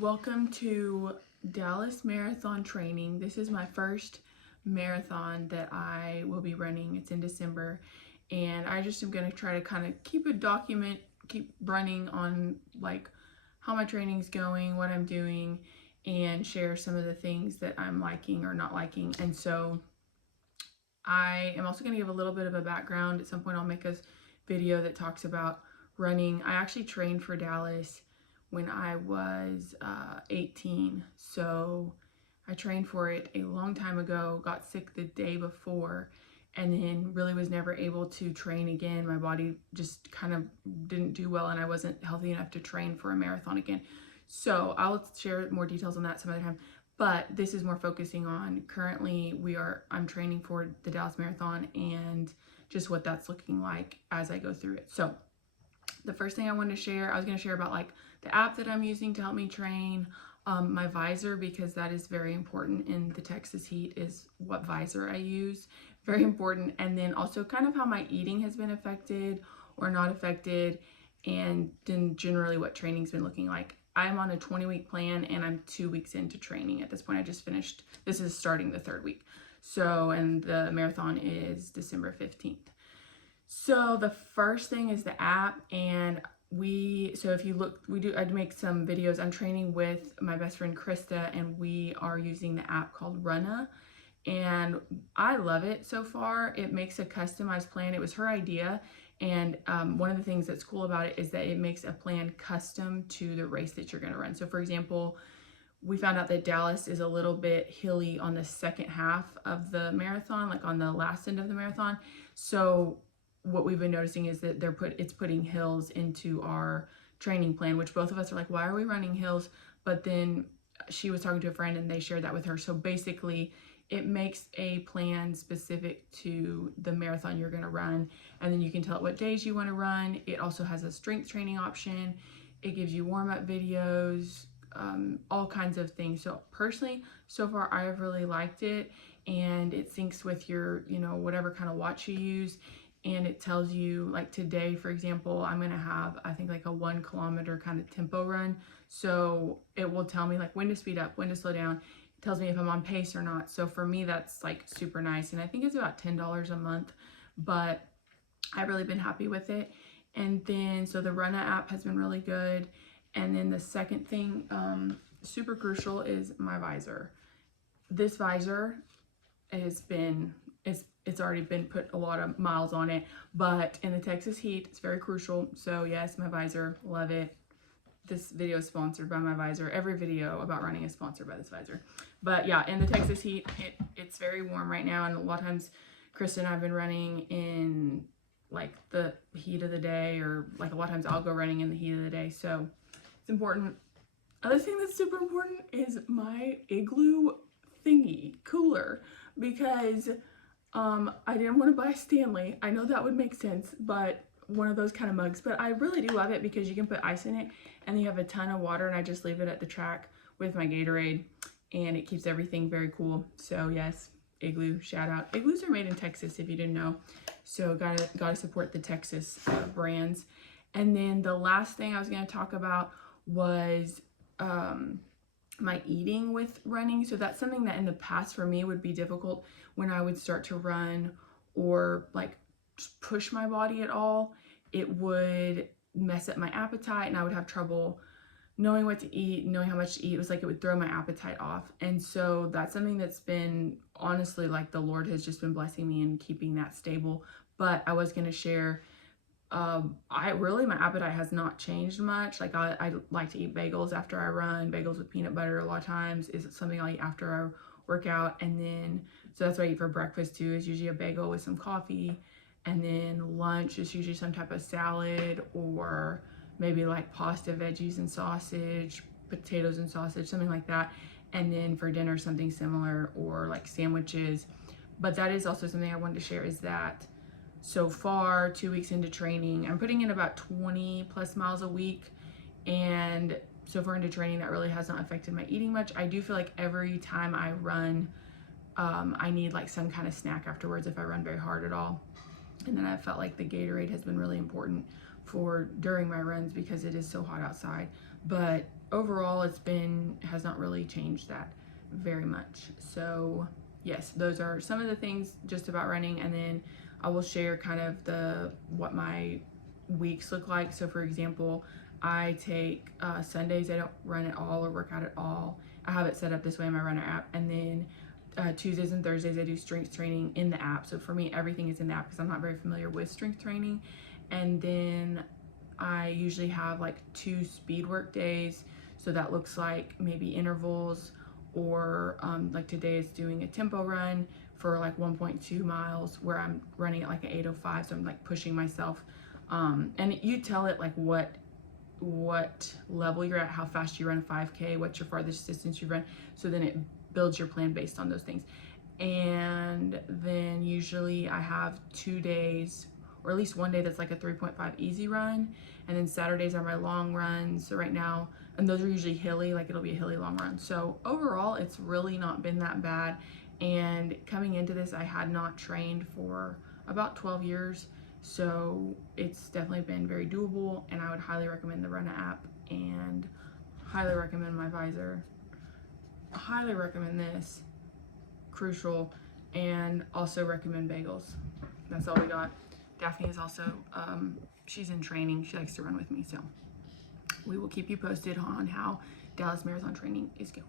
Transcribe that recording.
Welcome to Dallas Marathon training. This is my first marathon that I will be running. It's in December, and I just am going to try to kind of keep a document, keep running on like how my training's going, what I'm doing, and share some of the things that I'm liking or not liking. And so I am also going to give a little bit of a background. At some point I'll make a video that talks about running. I actually trained for Dallas when I was 18. So I trained for it a long time ago, got sick the day before, and then really was never able to train again. My body just kind of didn't do well, and I wasn't healthy enough to train for a marathon again. So I'll share more details on that some other time. But this is more focusing on currently I'm training for the Dallas Marathon and just what that's looking like as I go through it. So the first thing I wanted to share, I was going to share about like the app that I'm using to help me train, my visor, because that is very important in the Texas heat, is what visor I use. Very important. And then also kind of how my eating has been affected or not affected, and then generally what training's been looking like. I'm on a 20-week plan and I'm 2 weeks into training at this point. I just finished, this is starting the 3rd week. So, and the marathon is December 15th. So the first thing is the app, and so if you look, I'd make some videos. I'm training with my best friend Krista, and we are using the app called Runna, and I love it so far. It makes a customized plan. It was her idea, and one of the things that's cool about it is that it makes a plan custom to the race that you're going to run. So for example, we found out that Dallas is a little bit hilly on the second half of the marathon, like on the last end of the marathon. So what we've been noticing is that it's putting hills into our training plan, which both of us are like, why are we running hills? But then she was talking to a friend and they shared that with her. So basically it makes a plan specific to the marathon you're going to run, and then you can tell it what days you want to run. It also has a strength training option. It gives you warm-up videos, all kinds of things. So personally, so far I've really liked it, and it syncs with your, whatever kind of watch you use. And it tells you, like today, for example, I'm going to have, I think, like a 1 kilometer kind of tempo run. So it will tell me like when to speed up, when to slow down. It tells me if I'm on pace or not. So for me, that's like super nice. And I think it's about $10 a month, but I've really been happy with it. And then, so the Runna app has been really good. And then the second thing, super crucial, is my visor. This visor it's already been put a lot of miles on it, but in the Texas heat, it's very crucial. So yes, my visor, love it. This video is sponsored by my visor. Every video about running is sponsored by this visor. But yeah, in the Texas heat, it's very warm right now, and a lot of times Kristen and I have been running in like the heat of the day, or like a lot of times I'll go running in the heat of the day. So it's important. Other thing that's super important is my igloo thingy cooler, because I didn't want to buy a Stanley. I know that would make sense, but one of those kind of mugs. But I really do love it because you can put ice in it, and you have a ton of water, and I just leave it at the track with my Gatorade, and it keeps everything very cool. So yes, igloo, shout out. Igloos are made in Texas, if you didn't know. So gotta support the Texas brands. And then the last thing I was going to talk about was my eating with running. So that's something that in the past for me would be difficult when I would start to run or like push my body at all. It would mess up my appetite, and I would have trouble knowing what to eat, knowing how much to eat. It was like it would throw my appetite off. And so that's something that's been, honestly, like the Lord has just been blessing me and keeping that stable. But I was going to share, my appetite has not changed much. Like I like to eat bagels after I run. Bagels with peanut butter a lot of times is something I eat after I work out. And then, so that's what I eat for breakfast too, is usually a bagel with some coffee. And then lunch is usually some type of salad, or maybe like pasta, veggies, and sausage, potatoes and sausage, something like that. And then for dinner, something similar, or like sandwiches. But that is also something I wanted to share, is that so far, 2 weeks into training, I'm putting in about 20 plus miles a week. And so far into training, that really has not affected my eating much. I do feel like every time I run, I need like some kind of snack afterwards if I run very hard at all. And then I felt like the Gatorade has been really important for during my runs because it is so hot outside. But overall has not really changed that very much. So yes, those are some of the things just about running, and then I will share kind of what my weeks look like. So for example, I take Sundays, I don't run at all or work out at all. I have it set up this way in my runner app, and then Tuesdays and Thursdays I do strength training in the app. So for me, everything is in the app because I'm not very familiar with strength training. And then I usually have like 2 speed work days. So that looks like maybe intervals, or like today is doing a tempo run for like 1.2 miles where I'm running at like an 8:05. So I'm like pushing myself. And you tell it like what level you're at, how fast you run 5K, what's your farthest distance you run. So then it builds your plan based on those things. And then usually I have 2 days, or at least one day that's like a 3.5 easy run, and then Saturdays are my long runs. So right now, and those are usually hilly, like it'll be a hilly long run. So overall, it's really not been that bad. And coming into this, I had not trained for about 12 years. So it's definitely been very doable, and I would highly recommend the Run app, and highly recommend my visor. Highly recommend this, crucial, and also recommend bagels. That's all we got. Daphne is also, she's in training. She likes to run with me, so we will keep you posted on how Dallas Marathon training is going.